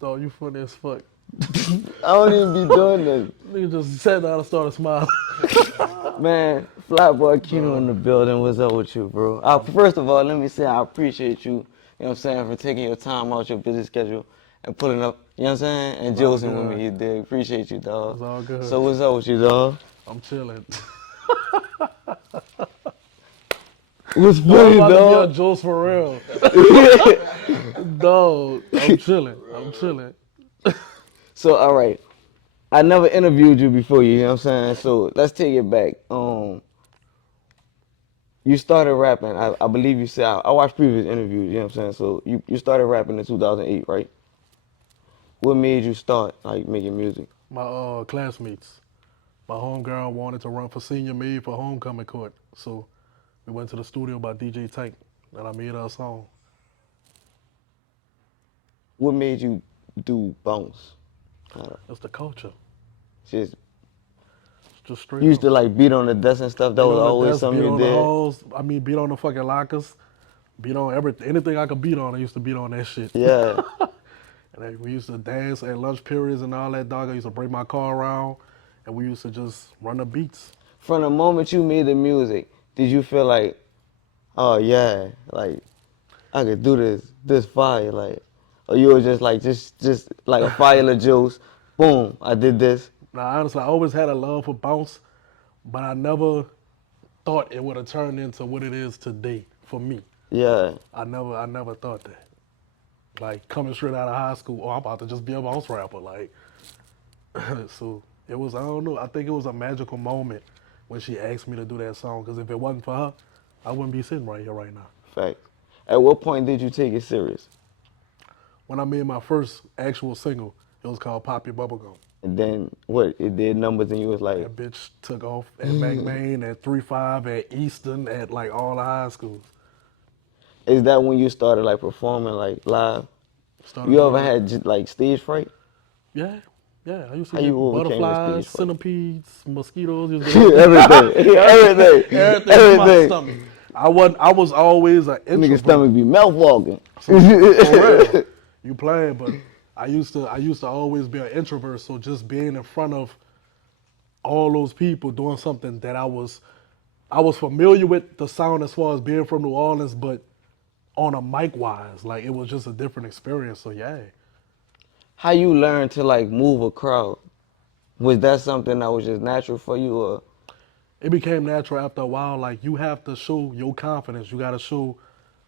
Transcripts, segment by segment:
Dog, you funny as fuck. I don't even be doing this. Nigga just sat down and started smiling. Man, Fly Boy Keno Dog, in the building. What's up with you, bro? First of all, let me say I appreciate you, you know what I'm saying, for taking your time out your busy schedule and pulling up, you know what I'm saying, and it's all Jocin with good. me. You dig? Appreciate you, dog. It's all good. So what's up with you, dog? I'm chilling. What's No, I'm funny, about to be on dog? Jules for real. Dog, I'm chilling. I'm chilling. So, all right. I never interviewed you before, you know what I'm saying? So let's take it back. You started rapping. I believe you said I watched previous interviews. You know what I'm saying. So you started rapping in 2008, right? What made you start like making music? My classmates, my homegirl wanted to run for senior me for homecoming court. So we went to the studio by DJ Tank and I made her a song. What made you do bounce? It's the culture. Just It's just straight you used up. to like beat on the desk and stuff. That Beat was on the always desk, something beat you on the did. halls. I mean, beat on the fucking lockers. Beat on everything. Anything I could beat on, I used to beat on that shit. Yeah. And then we used to dance at lunch periods and all that, dog. I used to bring my car around and we used to just run the beats. From the moment you made the music, did you feel like, oh yeah, like I could do this fire, like, or you were just like just like a fire of juice, boom, I did this. Now, honestly, I always had a love for bounce, but I never thought it would have turned into what it is today for me. Yeah. I never thought that. Like coming straight out of high school, oh, I'm about to just be a bounce rapper. Like, so it was. I don't know. I think it was a magical moment when she asked me to do that song. Because if it wasn't for her, I wouldn't be sitting right here right now. Facts. At what point did you take it serious? When I made my first actual single, it was called "Pop Your Bubblegum." And then what? It did numbers, and you was like, That bitch took off at McMain, at 3-5, at Easton, at like all the high schools. is that when you started like performing like live? Started You ever doing it. had just, like stage fright? Yeah, yeah. I used to How you get overcame the butterflies, stage fright? centipedes, mosquitoes. Used to get Everything, everything, everything, everything from my everything. stomach. I was always an Nigga introvert. stomach be mouth walking. So for real, you playing, but I used to always be an introvert. So just being in front of all those people doing something that I was familiar with the sound as far as being from New Orleans, but on a mic wise, like it was just a different experience. So yeah, How you learn to like move a crowd? Was that something that was just natural for you, or it became natural after a while. Like you have to show your confidence. You got to show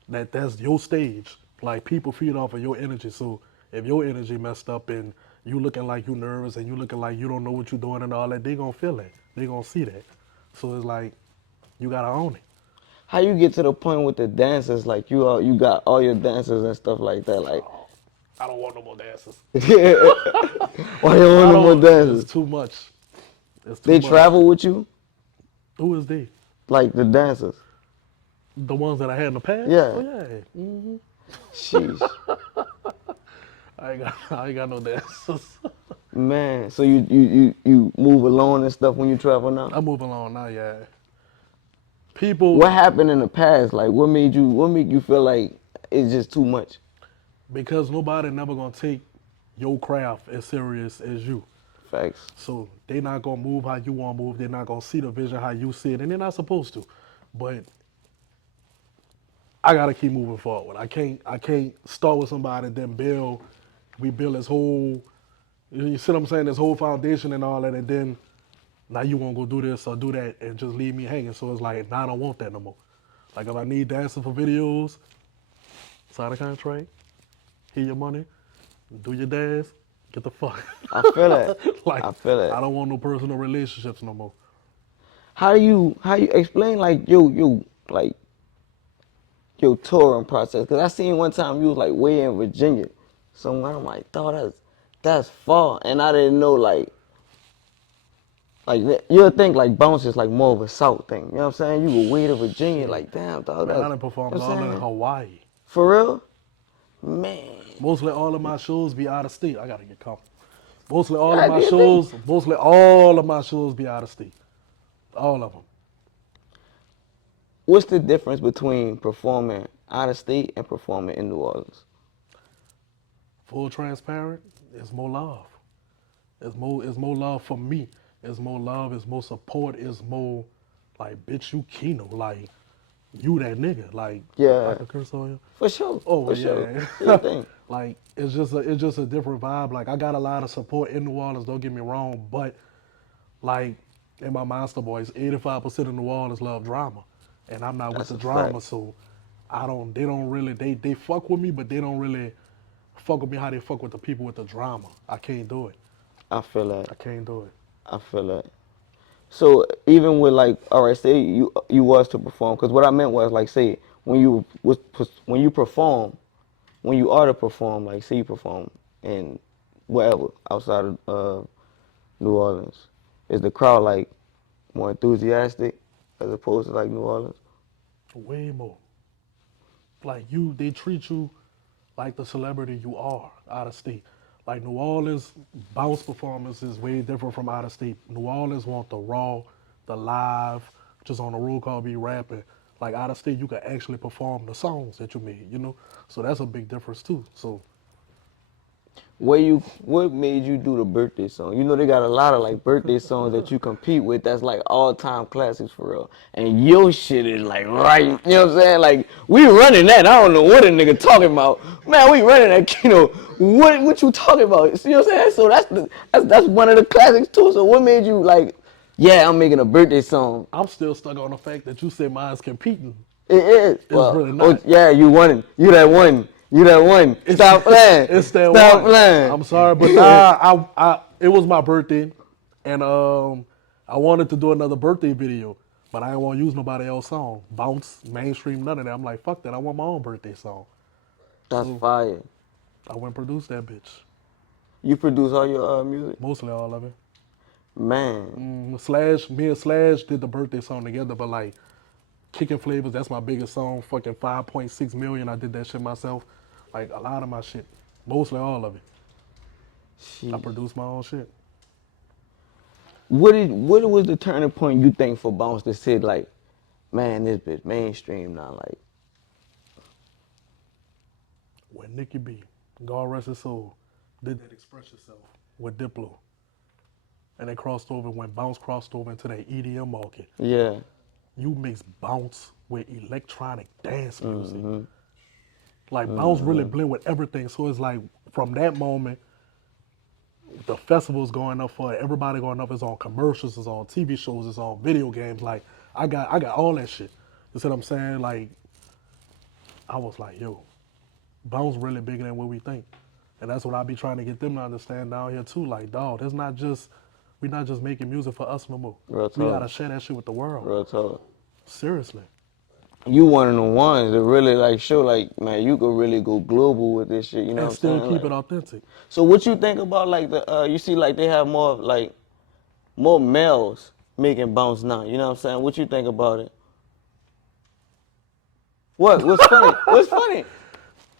that that's your stage. Like people feed off of your energy. So if your energy messed up and you looking like you nervous and you looking like you don't know what you're doing and all that, they gonna feel that. They gonna see that. So it's like you gotta own it. how you get to the point with the dancers? Like you got all your dancers and stuff like that. Like, Oh, I don't want no more dancers. why you want I no more don't. It's dancers? too much. It's too They much. travel with you, Who is they? like the dancers. The ones that I had in the past? Oh Yeah. yeah. Sheesh. I ain't got no dancers. Man, so you move alone and stuff when you travel now? I'm moving along now, yeah. People, What happened in the past? Like what made you feel like it's just too much? because nobody never gonna take your craft as serious as you. Facts. So they not gonna move how you wanna move. They're not gonna see the vision how you see it, and they're not supposed to. But I gotta keep moving forward. I can't start with somebody then build. We build this whole, you see what I'm saying? This whole foundation and all that, and then now you won't go do this or do that and just leave me hanging. So it's like now I don't want that no more. Like if I need dancing for videos, sign a contract, hear your money, do your dance, get the fuck. I feel that. Like I feel I that. don't want no personal relationships no more. How you explain like like your touring process? Cause I seen one time you was like way in Virginia, somewhere. I'm like, dog, that's far, and I didn't know like you'll think like bounce is like more of a South thing. You know what I'm saying? You go way to Virginia, Shit. like damn, dog, Man, I that's done you performed know what all I'm in saying? Hawaii. For real, man. Mostly all of my shows be out of state. I gotta get comfortable. Mostly all of God, my do you think? shows, mostly all of my shows be out of state. All of them. What's the difference between performing out of state and performing in New Orleans? full transparent, it's more love. It's more love for me. It's more love, it's more support, it's more like bitch you Keno. Like you that nigga. Like I Yeah, could curse on you. for sure, Oh for sure. yeah. Do your thing. Like it's just a different vibe. Like I got a lot of support in New Orleans, don't get me wrong, but like in my Monster Boys, 85% of New Orleans love drama. And I'm not with That's the a fact. drama, so they don't really they fuck with me, but they don't really fuck with me how they fuck with the people with the drama. I can't do it. I feel that. I can't do it. I feel that. So even with like, all right, say you was to perform, because what I meant was like, say when you perform, when you are to perform, like say you perform in wherever outside of New Orleans, is the crowd like more enthusiastic as opposed to like New Orleans? Way more. Like they treat you like the celebrity you are out of state. Like New Orleans bounce performance is way different from out of state. New Orleans want the raw, the live, just on the roll call be rapping. Like out of state, you can actually perform the songs that you made, you know. So that's a big difference too. So What made you do the birthday song? You know they got a lot of like birthday songs that you compete with that's like all time classics for real. And your shit is like right, you know what I'm saying? Like we running that. I don't know what a nigga talking about. Man, we running that, you know. What you talking about? See what I'm saying? So that's one of the classics too. So what made you like, yeah, I'm making a birthday song. I'm still stuck on the fact that you said mine's competing. It is. It's Well, really oh not. yeah, you won. You that one. You that one. It's Stop playing. it's that Stop one. playing. I'm sorry, but nah, it was my birthday, and I wanted to do another birthday video, but I didn't want to use nobody else's song, bounce, mainstream, none of that. I'm like, fuck that. I want my own birthday song, That's so fire. I went and produced that bitch, You produce all your music? mostly all of it. Man, Slash, me and Slash did the birthday song together, but like Kicking Flavors, that's my biggest song. Fucking 5.6 million. I did that shit myself. Like a lot of my shit, mostly all of it. I shit. produced my own shit. What was the turning point you think for Bounce that said like, man, this bitch mainstream now? Like, When Nicki B, God rest his soul, did that Express Yourself with Diplo. And they crossed over when Bounce crossed over into that EDM market. yeah, You mix bounce with electronic dance music. Like bounce really blend with everything. So it's like from that moment, the festival's going up for it. Everybody going up. It's on commercials, it's on TV shows, it's on video games. Like I got all that shit. You see what I'm saying? Like I was like, yo, bounce really bigger than what we think. And that's what I be trying to get them to understand down here too. Like, dog, it's not just we not just making music for us no more. real We talk, gotta share that shit with the world. real talk. Seriously. You one of the ones that really like show like, man, you could really go global with this shit. You know And what I'm still saying? keep it Like, authentic. so what you think about like you see like they have more like more males making Bounce now. You know what I'm saying? What you think about it? What? What's funny? What's funny?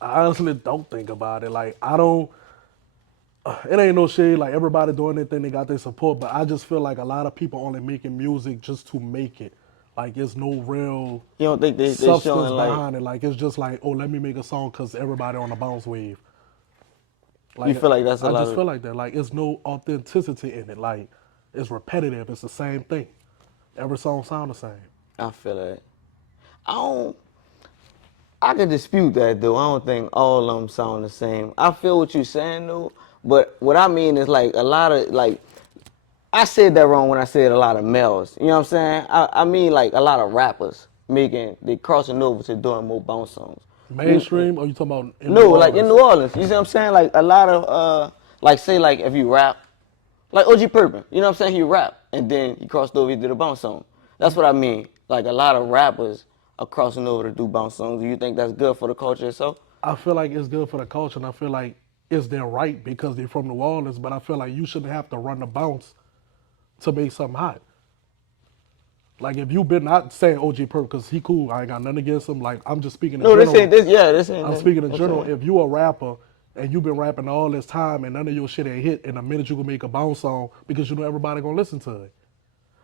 I honestly don't think about it. Like I don't it ain't no shade, like everybody doing their thing, they got their support, but I just feel like a lot of people only making music just to make it. Like it's no real You don't think they substance showing like behind it. Like it's just like, oh, let me make a song because everybody on the bounce wave. you Like feel like that's a I lot just of feel like that. Like it's no authenticity in it. Like it's repetitive. It's the same thing. Every song sound the same. I feel that. I don't. I can dispute that though. I don't think all of them sound the same. I feel what you're saying though, but what I mean is like a lot of like I said that wrong when I said a lot of males. You know what I'm saying? I mean like a lot of rappers they crossing over to doing more bounce songs. Mainstream, or you talking about in New No, like in Orleans? New Orleans. You see what I'm saying? Like a lot of like say like if you rap, like OG Purpin, you know what I'm saying? He rap and then he crossed over, he did a bounce song. That's what I mean. Like a lot of rappers are crossing over to do bounce songs. Do you think that's good for the culture itself? I feel like it's good for the culture, and I feel like it's their right because they're from New Orleans. But I feel like you shouldn't have to run the bounce to make something hot. Like if you been not saying OG Perp because he cool, I ain't got nothing against him. Like I'm just speaking in No, this general. ain't this. Yeah, this ain't. I'm speaking in That's general. it. If you a rapper and you've been rapping all this time and none of your shit ain't hit, in a minute you can make a bounce song because you know everybody gonna listen to it.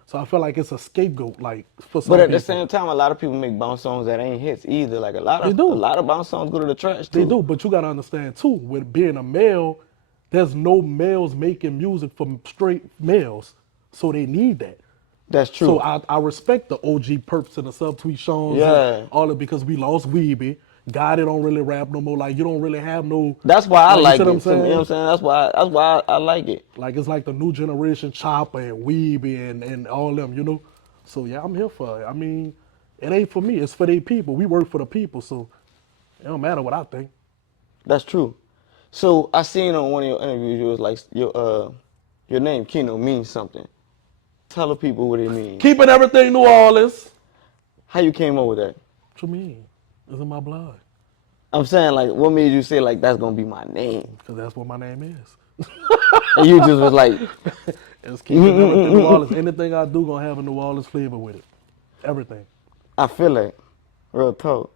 So I feel like it's a scapegoat, like for But some at the people. same time, a lot of people make bounce songs that ain't hits either. Like They a do. lot of bounce songs go to the trash They too. do, but you gotta understand too, with being a male, there's no males making music from straight males. So they need that. That's So true. I respect the OG Perps and the Subtweet Seans and Yeah. all of because we lost Weeby. God, they don't really rap no more. Like you don't really have no, That's why I like you see like what I'm it. To me, you know what I'm saying? saying? That's why I like it. Like it's like the new generation Chopper and Weeby and all them, you know. So yeah, I'm here for it. I mean, it ain't for me. It's for they people. We work for the people, so it don't matter what I think. That's true. So I seen on one of your interviews, you was like your name Keno means something. Tell the people what it means. Keeping everything New Orleans. How you came up with that? What you mean? It's in my blood. I'm saying like, what made you say like that's gonna be my name? Because that's what my name is. And you just was like, It's keeping everything New Orleans. Anything I do gonna have a New Orleans flavor with it. Everything. I feel it. Real talk.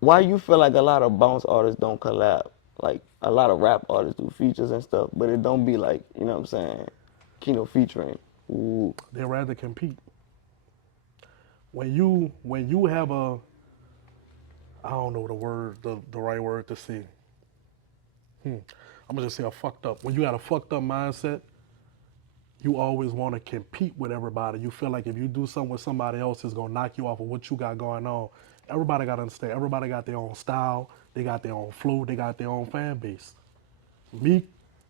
Why you feel like a lot of bounce artists don't collab? Like a lot of rap artists do features and stuff, but it don't be like, you know what I'm saying, Keno featuring. Ooh. They rather compete. When you have a I don't know the word the right word to say. I'm gonna just say a fucked up. When you got a fucked up mindset, you always want to compete with everybody. You feel like if you do something with somebody else, it's gonna knock you off of what you got going on. Everybody gotta understand. Everybody got their own style. They got their own flow. They got their own fan base. Me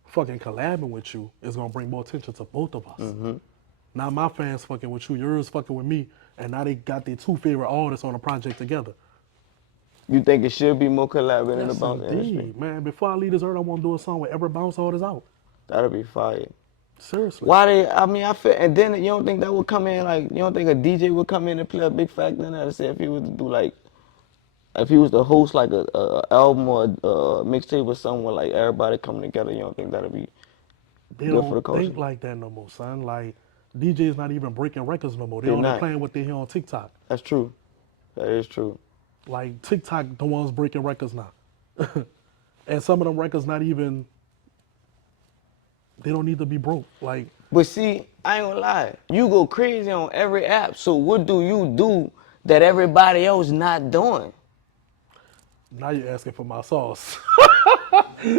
fucking collabing with you is gonna bring more attention to both of us. Now my fans fucking with you, yours fucking with me, and now they got their two favorite artists on a project together. You think it should be more collaborating in the Yes, bounce industry? indeed, man. Before I leave this earth, I want to do a song with every bounce artist out. That'll be fire. Seriously. Why they? I mean, I feel, and then you don't think that would come in like you don't think a DJ would come in and play a big factor in that? To say if he was to do like, if he was to host like a album or a mixtape or something with like everybody coming together, you don't think that'd be They good for don't the culture? think like that no more, son. Like DJs not even breaking records no more. They They're only not. playing what they hear on TikTok. That's true. That is true. Like TikTok, the ones breaking records now. And some of them records not even. They don't need to be broke. Like But see, I ain't gonna lie. You go crazy on every app. So what do you do that everybody else not doing? now you're asking for my sauce.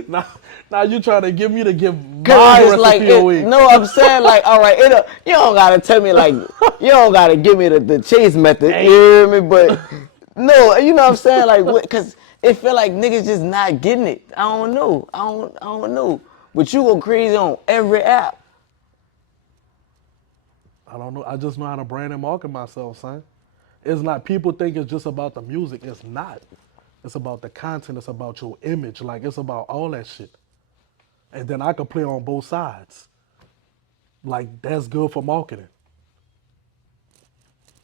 now you trying to get me to give Cause my it's like, recipe away. no, I'm saying like, all right, you don't gotta tell me like, you don't gotta give me the chase method, you hear me? But no, you know what I'm saying? Like, cause it feel like niggas just not getting it. I don't know. I don't know. But you go crazy on every app. I don't know. I just know how to brand and market myself, son. It's not people think it's just about the music. It's not. It's about the content. It's about your image. Like it's about all that shit. And then I can play on both sides. Like that's good for marketing.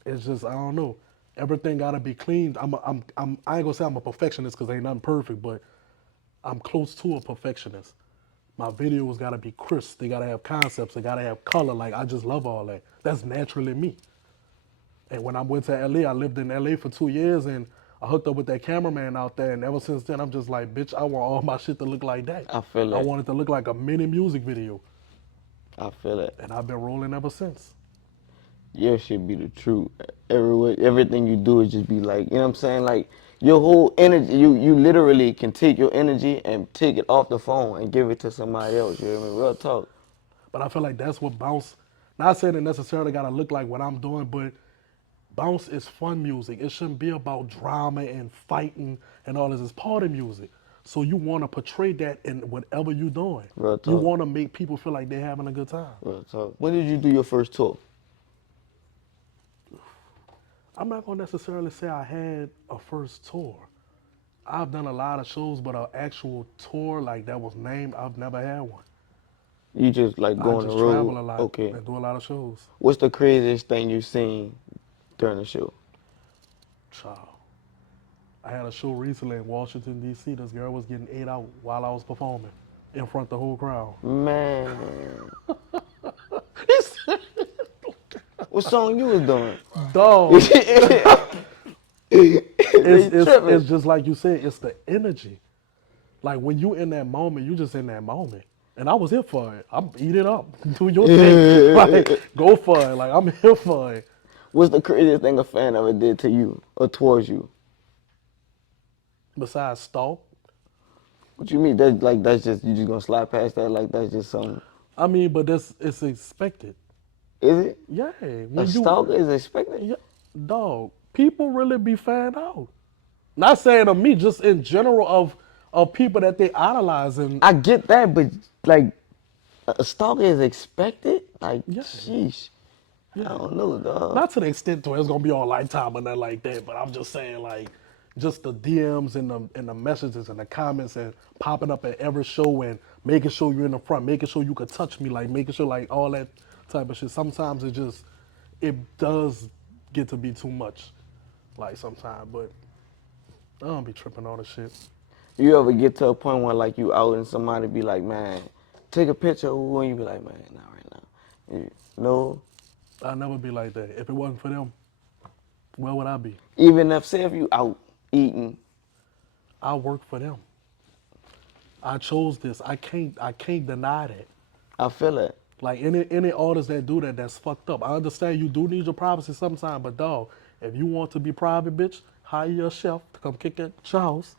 It's just I don't know. Everything gotta be clean. I ain't gonna say I'm a perfectionist because ain't nothing perfect, but I'm close to a perfectionist. My videos gotta be crisp. They gotta have concepts. They gotta have color. Like I just love all that. That's naturally me. And when I went to LA, I lived in LA for 2 years and I hooked up with that cameraman out there. And ever since then, I'm just like, bitch, I want all my shit to look like that. I feel I it. want it to look like a mini music video. I feel it. And I've been rolling ever since. Your shit be the truth. Everything you do is just be like, you know what I'm saying? Like your whole energy, you literally can take your energy and take it off the phone and give it to somebody else. You hear me? Real talk. But I feel like that's what bounce, not saying it necessarily gotta look like what I'm doing, but bounce is fun music. It shouldn't be about drama and fighting and all this. It's part of music. So you want to portray that in whatever you're doing. Real You talk. want to make people feel like they're having a good time. Real talk. When did you do your first tour? I'm not gonna necessarily say I had a first tour. I've done a lot of shows, but an actual tour like that was named, I've never had one. You just like I go on the just travel road. a lot Okay. and do a lot of shows. What's the craziest thing you've seen during the show? Child. I had a show recently in Washington, D.C. This girl was getting ate out while I was performing in front of the whole crowd. Man. What song you was doing? Dog. It's just like you said, it's the energy. Like when you in that moment, you just in that moment. And I was here for it. I'm eat it up. Do your thing. Like, go for it. Like, I'm here for it. What's the craziest thing a fan ever did to you or towards you? Besides stalk. What you mean? That like that's just you just gonna slide past that? Like that's just something? I mean, but that's it's expected. Is it? Yeah. A When you stalker is expected? yeah, dog, people really be found out. Not saying of me, just in general of people that they idolize and I get that, but like a stalker is expected? Like, yeah, sheesh. I yeah. don't know, dog. Not to the extent to where it's gonna be on Lifetime or nothing like that, but I'm just saying like just the DMs and the messages and the comments and popping up at every show and making sure you're in the front, making sure you could touch me, like making sure like all that type of shit. Sometimes it does get to be too much. Like sometimes, but I don't be tripping on the shit. You ever get to a point where like you out and somebody be like, man, take a picture of who, and you be like, man, not right now. No. I'll never be like that. If it wasn't for them, where would I be? Even if say if you out eating, I work for them. I chose this. I can't deny that. I feel it. Like any artists that do that, that's fucked up. I understand you do need your privacy sometimes, but dog, if you want to be private, bitch, hire your chef to come kick at your house.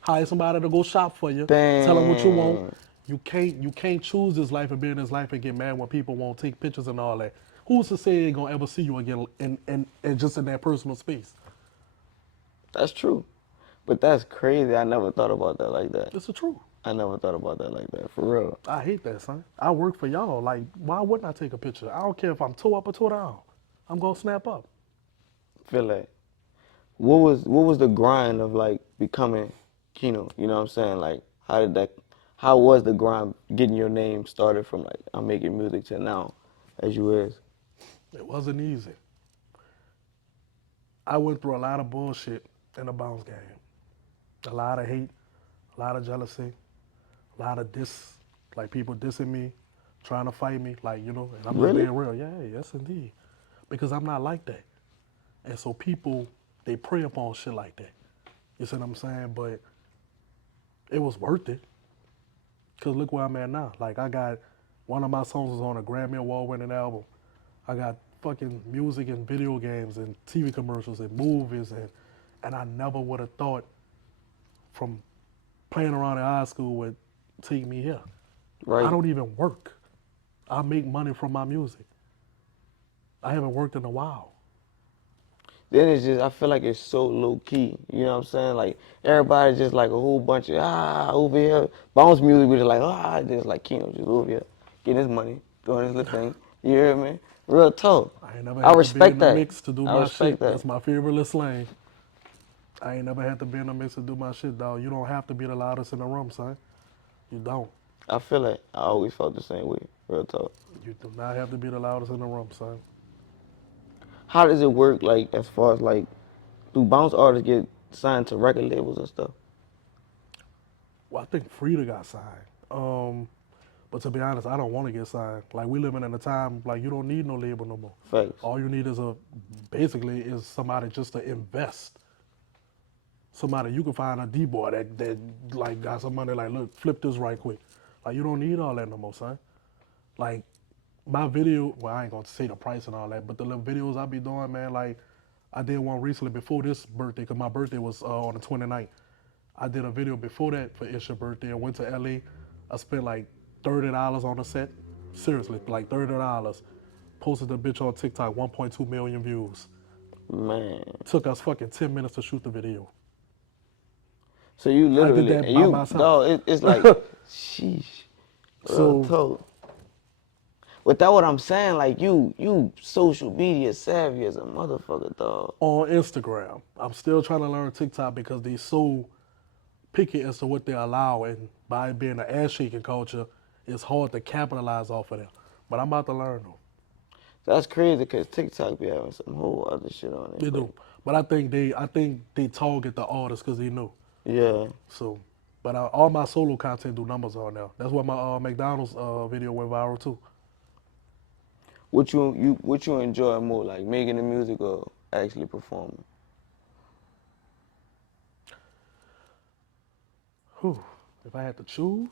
Hire somebody to go shop for you. Tell them what you want. Damn. You can't choose this life and be in this life and get mad when people won't take pictures and all that. Who's to say they ain't gonna ever see you again in just in that personal space? That's true. But that's crazy. I never thought about that like that. It's the truth. I never thought about that like that, for real. I hate that, son. I work for y'all. Like, why wouldn't I take a picture? I don't care if I'm toe up or toe down. I'm gonna snap up. Feel that. What was the grind of like becoming Keno? You know what I'm saying? Like how was the grind getting your name started from like I'm making music to now as you is? It wasn't easy. I went through a lot of bullshit in the bounce game. A lot of hate, a lot of jealousy, a lot of like people dissing me, trying to fight me, like, and I'm just Really? being real. Yeah, yes indeed. Because I'm not like that. And so people, they prey upon shit like that. You see what I'm saying? But it was worth it. Cause look where I'm at now. Like I got one of my songs is on a Grammy Award winning album. I got fucking music and video games and TV commercials and movies and I never would have thought from playing around in high school would take me here. I Right. don't even work. I make money from my music. I haven't worked in a while. Then it's just I feel like it's so low key. You know what I'm saying? Like everybody just like a whole bunch of over here. Bounce music was just like just like Keno just over here getting his money, doing his little thing. You hear me? Real talk. I ain't never I had to be in respect the that. mix to do I my respect shit. that. That's my favorite little slang. I ain't never had to be in the mix to do my shit, dog. You don't have to be the loudest in the room, son. You don't. I feel it. I always felt the same way. Real talk. You do not have to be the loudest in the room, son. How does it work? Like as far as like, do bounce artists get signed to record labels and stuff? Well, I think Frida got signed. But to be honest, I don't want to get signed. Like we living in a time like you don't need no label no more. Facts. All you need is basically is somebody just to invest. Somebody you can find a D boy that like got some money. Like look, flip this right quick. Like you don't need all that no more, son. Like my video, well, I ain't gonna say the price and all that, but the little videos I be doing, man, like I did one recently before this birthday, because my birthday was on the 29th. I did a video before that for Isha's birthday. I went to LA. I spent like $30 on the set. Seriously, like $30. Posted the bitch on TikTok, 1.2 million views. Man. Took us fucking 10 minutes to shoot the video. So you I did literally that and by you myself. dog, it's like sheesh. Real So talk. But that's what I'm saying, like you social media savvy as a motherfucker, dog. on Instagram, I'm still trying to learn TikTok because they so picky as to what they allow, and by it being an ass shaking culture, it's hard to capitalize off of them. But I'm about to learn though. That's crazy because TikTok be having some whole other shit on it. They But do, but I think they target the artists because they know. yeah. So, but all my solo content do numbers on now. That's why my McDonald's video went viral too. What you enjoy more, like making the music or actually performing? Whew. If I had to choose,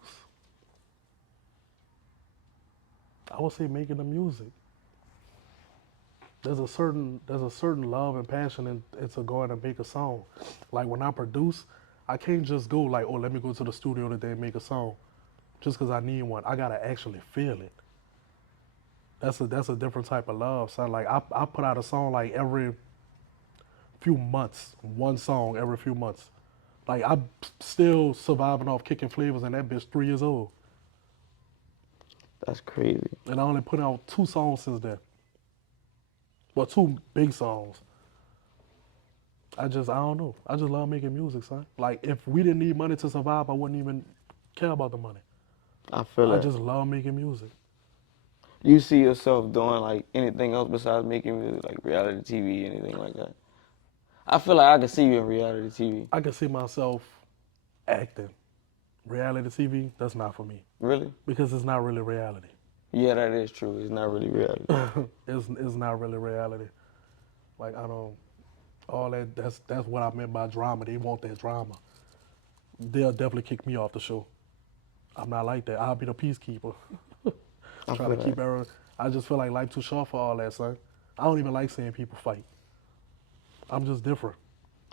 I would say making the music. There's a certain love and passion into going to make a song. Like when I produce, I can't just go like, oh, let me go to the studio today and make a song, just because I need one. I gotta actually feel it. That's a different type of love. So like I put out a song like every few months, one song every few months. Like I'm still surviving off kicking flavors, and that bitch 3 years old, That's crazy. and I only put out 2 songs since then. Well, 2 big songs. I don't know. I just love making music, son. Like if we didn't need money to survive, I wouldn't even care about the money. I feel I that. just love making music. You see yourself doing like anything else besides making music, like reality TV, anything like that? I feel like I can see you in reality TV. I can see myself acting. Reality TV, that's not for me Really? because it's not really reality. Yeah, that is true. It's not really reality. It's not really reality. Like I don't all that. That's what I meant by drama. They want that drama. They'll definitely kick me off the show. I'm not like that. I'll be the peacekeeper. I Try feel to keep that. everyone. I just feel like life too short for all that, son. I don't even like seeing people fight. I'm just different.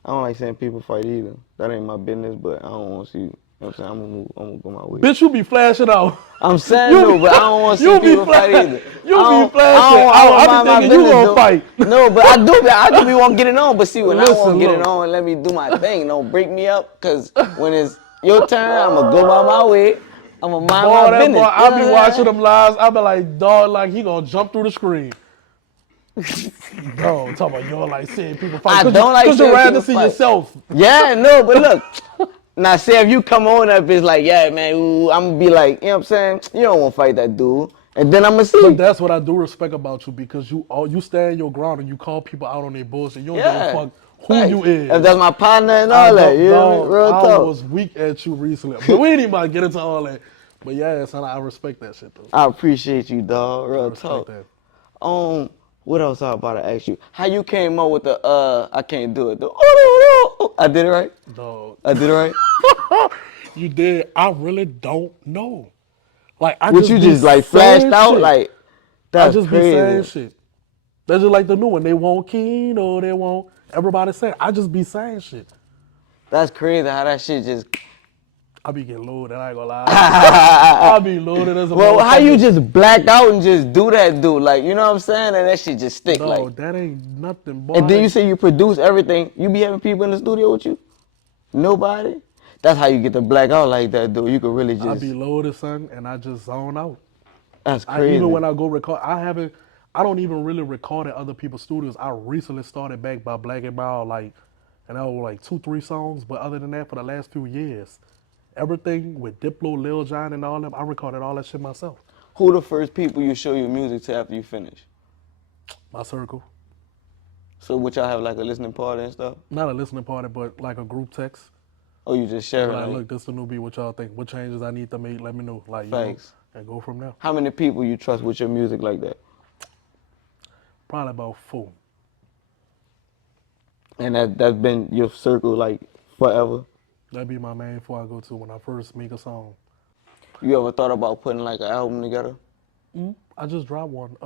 I don't like seeing people fight either. That ain't my business, but I don't want to see. You know what I'm saying? I'm gonna go my way. Bitch, you be flashing out. I'm saying no, but I don't want to see You be people fight flash. either. You I be don't, flashing. I don't I mind be my thinking you business gonna though. fight. No, but I do be want to get it on. But see, when I want Listen, to get it look. on, let me do my thing. Don't break me up, cause when it's your turn, I'm gonna go by my way. I'm gonna mind Boy, my that boy, business. You I know be what I'm watching saying? them lives. I be like, dog, like he gonna jump through the screen. Dog, talking about you don't like seeing people fight. I Cause you, don't like cause you seeing rather people see fight. yourself. Yeah, no, but look. Now, say if you come on up, it's like, yeah, man, ooh, I'm gonna be like, you know what I'm saying? You don't want to fight that dude. And then I'm gonna But see. that's what I do respect about you because you stand your ground and you call people out on their bullshit. You don't give a Yeah. fuck who Facts. you If that's is. my partner and I all that, don't, you know what I mean? dog. Real I talk. was weak at you recently, but we ain't even about to get into all that. But yeah, son, I respect that shit though. I appreciate you, dog. I Real respect talk. that. Um, what else I about to ask you? How you came up with the I can't do it. I did it right? Dog. I did it right? You did. I really don't know. Like I What just you be just like flashed saying out? shit. Like, I that's just be saying crazy. shit. That's just like the new one. They want Keno. They want everybody saying. I just be saying shit. That's crazy how that shit just I be getting loaded. I ain't gonna lie. I be loaded as a Well, how you motherfucker. just black out and just do that, dude? Like, you know what I'm saying? And that shit just stick, No, like. that ain't nothing, boy. And then you say you produce everything. You be having people in the studio with you? Nobody? That's how you get to black out like that, dude. You could really I be just. loaded, son, and I just zone out. That's I even crazy. when I go record, I haven't. I don't even really record at other people's studios. I recently started back by Black and Mild, like, and that was like 2, 3 songs. But other than that, for the last few years, everything with Diplo, Lil Jon, and all them, I recorded all that shit myself. Who the first people you show your music to after you finish? My circle, So, would y'all have like a listening party and stuff? not a listening party, but like a group text. Or you just And be share it like, like look, this the new beat. What y'all think? What changes I need to make? Let me know. Like, facts? and go from there. How many people you trust with your music like that? Probably about 4. And that's been your circle like forever? That'd be my main 4 I go to when I first make a song. You ever thought about putting like an album together? I just dropped one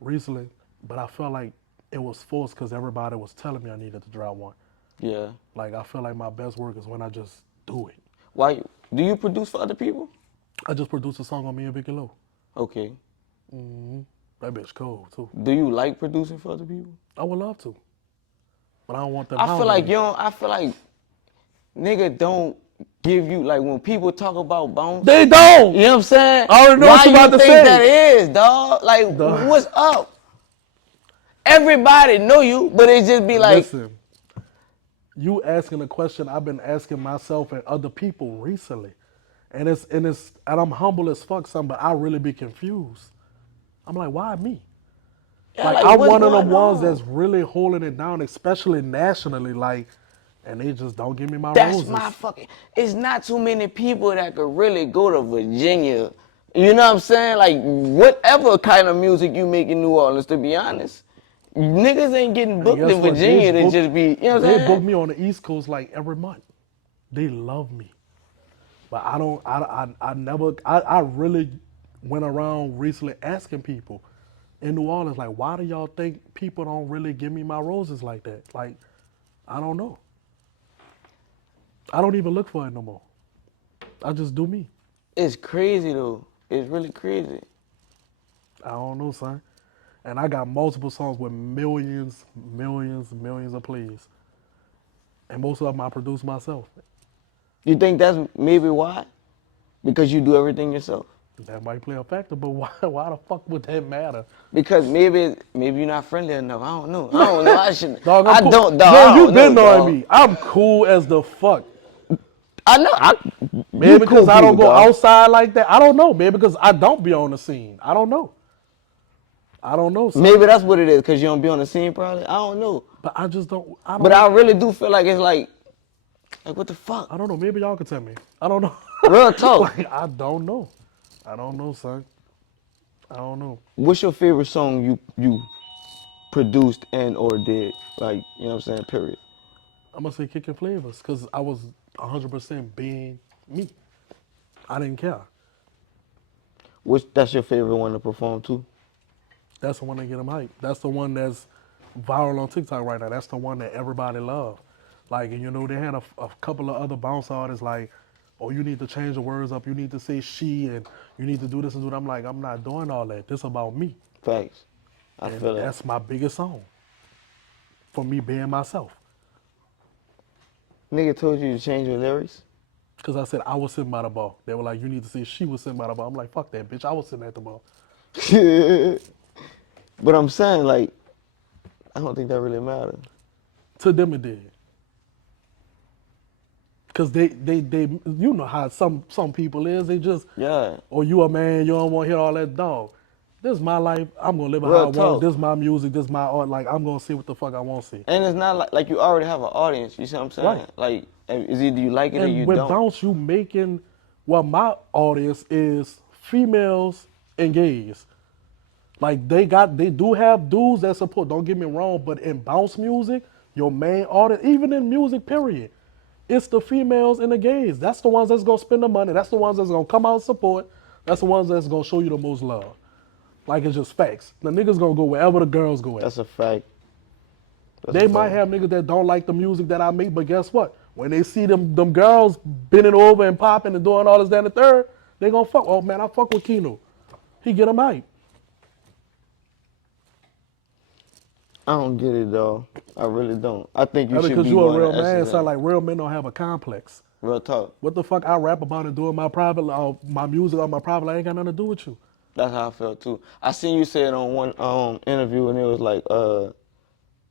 recently, but I felt like it was forced because everybody was telling me I needed to drop one. Yeah. Like I feel like my best work is when I just do it. Why? Do you produce for other people? I just produced a song on me and Vicky Low. Okay. That bitch cold too. Do you like producing for other people? I would love to, but I don't want them. I feel hounding like me. you don't, I feel like nigga don't give you like when people talk about bounce. They don't. You know what I'm saying? I already know Why what you you about to think say. that is, dog? Like, Dog. what's up? Everybody know you, but it just be like, Listen, you asking a question I've been asking myself and other people recently, and I'm humble as fuck, son, but I really be confused. I'm like, why me? yeah, Like like I'm what's one of the going ones on? that's really holding it down, especially nationally. Like, and they just don't give me my That's roses. my fucking. It's not too many people that could really go to Virginia. You know what I'm saying? Like whatever kind of music you make in New Orleans, to be honest, niggas ain't getting And booked guess in what? Virginia to just be. You know what I'm They book saying? me on the East Coast like every month. They love me, but I don't. I never. I really went around recently asking people in New Orleans, like, why do y'all think people don't really give me my roses like that? Like, I don't know. I don't even look for it no more. I just do me. It's crazy though. It's really crazy. I don't know, son. And I got multiple songs with millions, millions, millions of plays. And most of them I produce myself. You think that's maybe why? Because you do everything yourself. That might play a factor, but why the fuck would that matter? Because maybe you're not friendly enough. I don't know. I don't know. I should. Dog, I'm I cool. don't. Dog. Yo, I you don't been know, knowing dog. me. I'm cool as the fuck. I know. Maybe You because cool I don't people, go dog. outside like that. I don't know. Maybe because I don't be on the scene. I don't know. I don't know, son. Maybe that's what it is. Because you don't be on the scene, probably. I don't know. But I just don't. I But I don't. really do feel like it's like what the fuck? I don't know. Maybe y'all can tell me. I don't know. Real talk. Like, I don't know. I don't know, son. I don't know. What's your favorite song you produced and or did? Like, you know what I'm saying? Period. I'm gonna say kicking flavors because I was 100% being me. I didn't care. That's your favorite one to perform too? That's the one that get them hyped. That's the one that's viral on TikTok right now. That's the one that everybody love. Like, and you know, they had a couple of other bounce artists like, oh, you need to change the words up. You need to say she and you need to do this and do that. I'm like, I'm not doing all that. This about me. Facts. I And feel that. that's my biggest song for me being myself. Nigga told you to change your lyrics? Because I said I was sitting by the bar. They were like, you need to say she was sitting by the bar. I'm like, fuck that, bitch. I was sitting at the bar. But I'm saying, like, I don't think that really matters. To them it did. Cause they, you know how some people is. They just, Yeah. oh, you a man, you don't want to hear all that dog. This is my life. I'm gonna live it how I Real want. talk. This is my music. This is my art. Like I'm gonna see what the fuck I want to see. And it's not like you already have an audience. You see what I'm saying? Right. Like, it's either you like it or And you with don't. bounce, you making, well, my audience is females and gays. Like they do have dudes that support. Don't get me wrong, but in bounce music, your main audience, even in music, period, it's the females and the gays. That's the ones that's gonna spend the money. That's the ones that's gonna come out and support. That's the ones that's gonna show you the most love. Like it's just facts. The niggas gonna go wherever the girls go at. That's a fact. That's They a might fact. have niggas that don't like the music that I make, but guess what? When they see them girls bending over and popping and doing all this, that, and the third, they gonna fuck. Oh man, I fuck with Keno. He get them hype. I don't get it, though. I really don't. I think you That's should because be you a going real to man. SNL. Sound like real men don't have a complex. Real talk. What the fuck I rap about and doing my private, my music or my private life ain't got nothing to do with you. That's how I felt, too. I seen you say it on one interview, and it was like,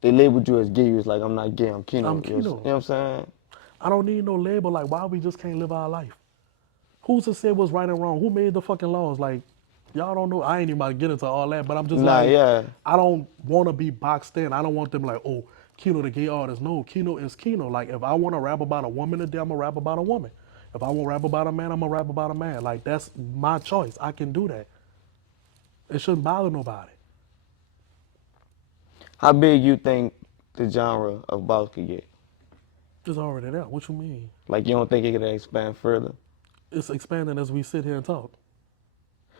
they labeled you as gay. You was like, I'm not gay, I'm Keno. I'm You Keno. know what I'm saying? I don't need no label. Like, why we just can't live our life? Who's to say what's right and wrong? Who made the fucking laws? Like, y'all don't know. I ain't even about to get into all that, but I'm just Nah, like, yeah. I don't want to be boxed in. I don't want them like, oh, Keno the gay artist. No, Keno is Keno. Like, if I want to rap about a woman today, I'm going to rap about a woman. If I want to rap about a man, I'm going to rap about a man. Like, that's my choice. I can do that. It shouldn't bother nobody. How big you think the genre of bounce could get? It's already there. What you mean? Like, you don't think it could expand further? It's expanding as we sit here and talk.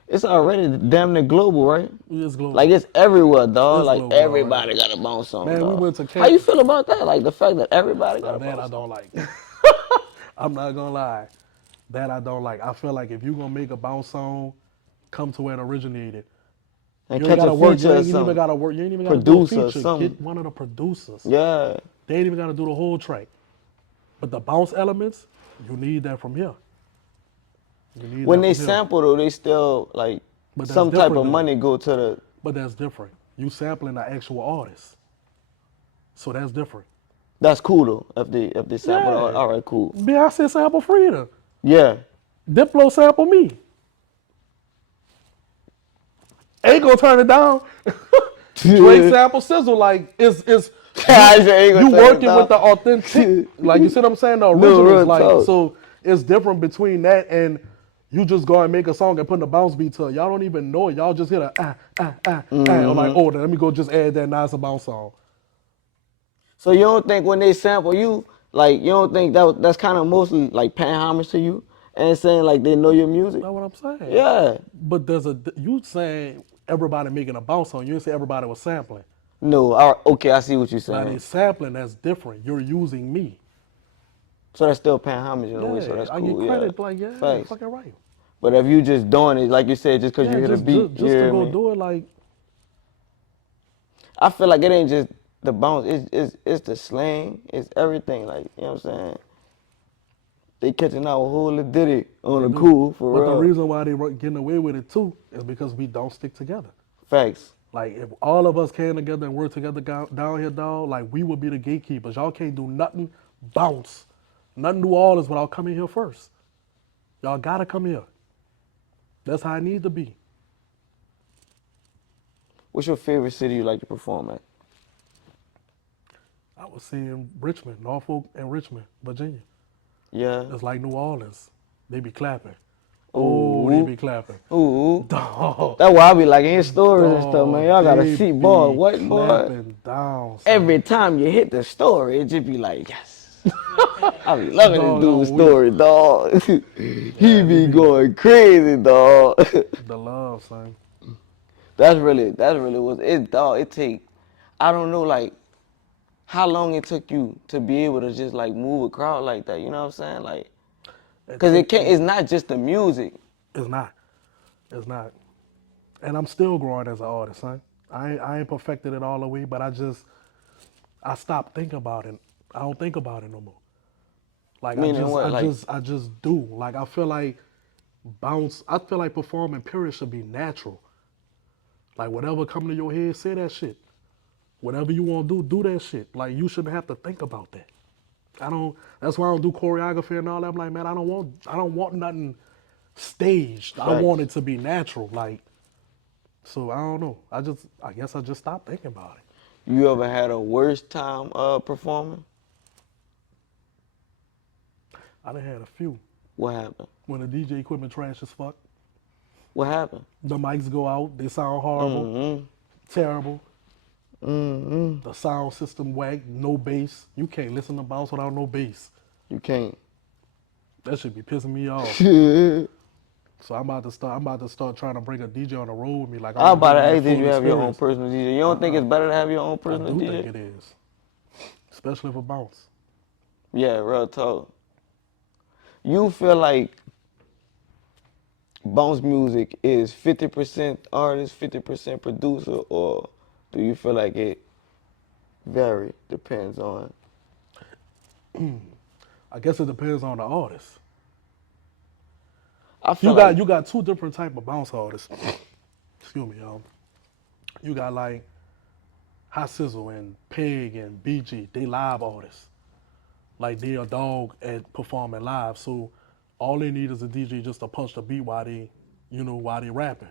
It's already damn near global, right? It's global. Like, it's everywhere, dog. It's Like, global everybody got a bounce song, Man, we dog. went to How you camp. feel about that? Like, the fact that everybody got Now a that I bounce song. don't like. I'm not gonna lie. That I don't like. I feel like if you gonna make a bounce song, come to where it originated. And You ain't catch gotta a work. feature You or ain't even something. gotta work. You ain't even gotta Producer do or a feature. something. Get one of the producers. Yeah. They ain't even gotta do the whole track. But the bounce elements, you need that from here. You need When that they from here. sample, though, they still, like, But that's some type different, of though. money go to the... But that's different. You sampling the actual artist. So that's different. That's cool, though, if they sample. Yeah. All right, cool. Beyonce sample Frida. Yeah. Diplo sample me. Ain't gonna turn it down. Drake sample Sizzle. Like it's I said, ain't gonna you turn it working down. with the authentic. Like you see what I'm saying? The No, originals. real Like talk. so it's different between that and you just go and make a song and put the bounce beat to it. Y'all don't even know it. Y'all just hear the or like, oh, then let me go just add that nice bounce song. So you don't think when they sample you, like, you don't think that's kind of mostly, like, paying homage to you? and saying like they know your music. That's what I'm saying. Yeah. But you saying everybody making a bounce song. You didn't say everybody was sampling. No, okay, I see what you're Now they saying. sampling, that's different. You're using me. So that's still paying homage in a way, so Yeah, that's I get cool, yeah. credit. Like, yeah, you're Facts. fucking right. But if you just doing it, like you said, just because you Yeah, hit a just beat, just you just to hear go me? do it. Like, I feel like it ain't just the bounce, it's the slang, it's everything, like, you know what I'm saying? They catching out a whole little ditty on they the do. cool, for But the real. reason why they were getting away with it too is because we don't stick together. Facts. Like, if all of us came together and worked together down here, dog, like, we would be the gatekeepers. Y'all can't do nothing bounce, nothing do all this without coming here first. Y'all gotta come here. That's how I need to be. What's your favorite city you like to perform at? I was seeing Richmond, Norfolk, and Richmond, Virginia. Yeah. It's like New Orleans. They be clapping. Oh, they Ooh. be clapping. Ooh. Dog, That's why I be liking his stories and stuff, man. dog, Y'all got a they seat, boy. be What, boy? clapping down, son. Every time you hit the story, it just be like, yes. I be loving this Dog, dude's we, story, dog. He yeah, they be be going crazy, dog. the love, son. That's really what it, dog. It take, I don't know, like, how long it took you to be able to just like move a crowd like that. You know what I'm saying? Like, It cause it took can't. me. It's not just the music. It's not. It's not. And I'm still growing as an artist, son. I ain't perfected it all the way, but I stopped thinking about it. I don't think about it no more. Like, I Meaning just what? I Like, just I just do. Like, I feel like bounce. I feel like performing period should be natural. Like, whatever come to your head, say that shit. Whatever you want to do that shit. Like, you shouldn't have to think about that. I don't. That's why I don't do choreography and all that. I'm like, man, I don't want nothing staged. I facts. want it to be natural. Like, so I don't know. I guess I just stopped thinking about it. You ever had a worst time performing? I done had a few. What happened? When the DJ equipment trash as fuck, What happened? the mics go out, they sound horrible, Mm-hmm. terrible. Mm-hmm. The sound system whack, no bass. You can't listen to bounce without no bass. You can't. That should be pissing me off. I'm So I'm about to start trying to bring a DJ on the road with me. Like, I want to about give to him that ask, did full you have your own experience. personal DJ? You don't think it's better to have your own I personal do DJ? think it is, especially for bounce. Yeah, real talk. You feel like bounce music is 50% artist, 50% producer, or do you feel like it vary? Depends on. I guess it depends on the artist. I feel You like got you got two different type of bounce artists. Excuse me, y'all. You got like Hot Sizzle and Pig and BG. They live artists. Like, they a dog at performing live. So all they need is a DJ just to punch the beat while they rapping.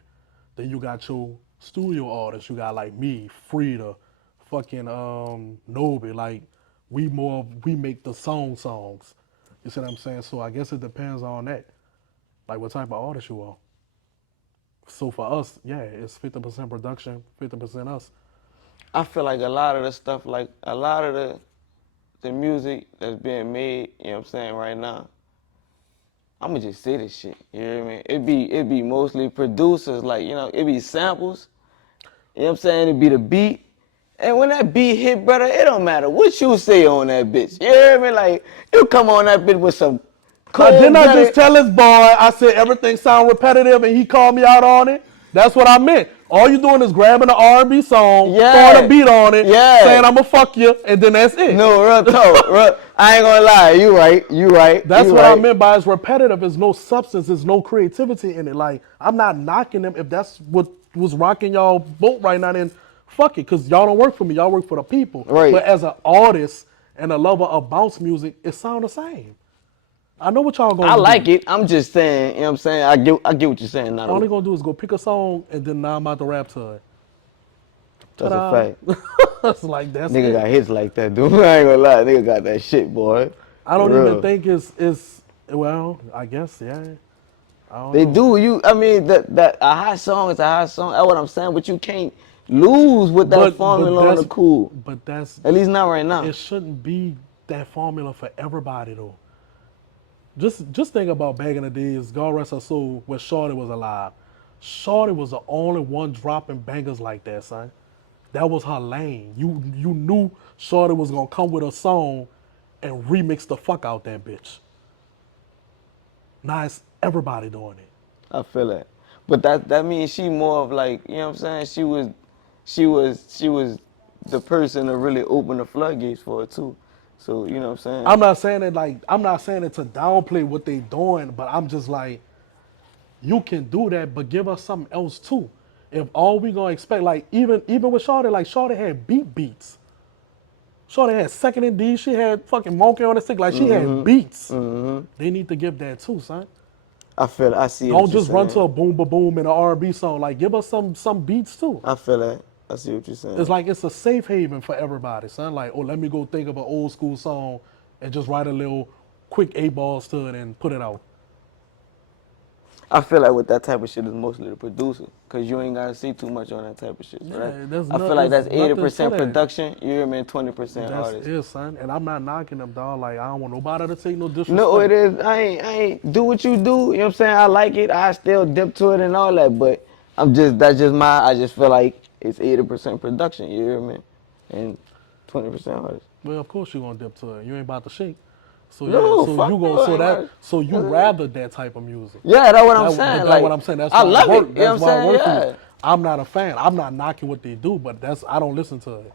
Then you got your studio artists. You got like me, Frida, fucking Nobi. Like, we make the songs. You see what I'm saying? So I guess it depends on that. Like, what type of artist you are. So for us, yeah, it's 50% production, 50% us. I feel like a lot of the stuff, like a lot of the music that's being made, you know what I'm saying, right now. I'ma just say this shit. You hear me? It be mostly producers, like, you know, it be samples. You know what I'm saying? It be the beat. And when that beat hit, brother, it don't matter what you say on that bitch. You hear me? Like, you come on that bitch with some Now, didn't I just cold-blooded. tell his boy, I said everything sound repetitive and he called me out on it? That's what I meant. All you doing is grabbing an R&B song, throwing a Yeah. beat on it, saying Yeah. I'ma fuck you, and then that's it. No, real talk. I ain't gonna lie. You right. You right. That's You what I right. meant by it's repetitive. There's no substance. There's no creativity in it. Like, I'm not knocking them. If that's what was rocking y'all boat right now, then fuck it. Because y'all don't work for me. Y'all work for the people. Right. But as an artist and a lover of bounce music, it sound the same. I know what y'all I gonna do. like it. I'm just saying, you know what I'm saying? I get what you're saying. Not All they gonna do is go pick a song and then now I'm about to rap to it. That's a Ta-da. fact. It's like, that's Nigga it. got hits like that, dude. I ain't gonna lie. Nigga got that shit, boy. I don't For even real. think it's well, I guess, yeah. I don't They know. do. I mean, that a hot song is a hot song. That's what I'm saying. But you can't lose with that But formula on the cool. that's At least not right now. it shouldn't be that formula for everybody though. Just think about back in the days, God rest her soul, when Shorty was alive. Shorty was the only one dropping bangers like that, son. That was her lane. You knew Shorty was gonna come with a song and remix the fuck out that bitch. Now it's everybody doing it. I feel that. But that means she more of like, you know what I'm saying? She was the person to really open the floodgates for it too. So, you know what I'm saying? I'm not saying it to downplay what they doing, but I'm just like, you can do that, but give us something else too. If all we gonna expect, like even with Shorty, like Shorty had beats. Shorty had second and D, she had fucking monkey on the stick, like she had beats. They need to give that too, son. I see what Don't you're just run saying. to a boom ba boom in an R&B song. Like give us some beats too. I feel that. I see what you're saying. It's like it's a safe haven for everybody, son. Like, oh, let me go think of an old school song and just write a little quick 8 balls to it and put it out. I feel like with that type of shit is mostly the producer, cause you ain't gotta see too much on that type of shit. So I feel like that's 80% production. You hear me? And 20% That's artist. it, son. And I'm not knocking them, dog. Like I don't want nobody to take no disrespect. No, it is. I ain't do what you do. You know what I'm saying? I like it. I still dip to it and all that. But I just feel like it's 80% production. You hear me? And 20% artist. Well, of course you're gonna dip to it. You ain't about to shake. So No, so fuck you no, go I so ain't that about- so you rather that type of music. Yeah, that's what I'm But saying. that's Like, what I'm saying. That's I why love it work. it. You know That's what I'm why it saying? works. Yeah. I'm not a fan. I'm not knocking what they do, but I don't listen to it.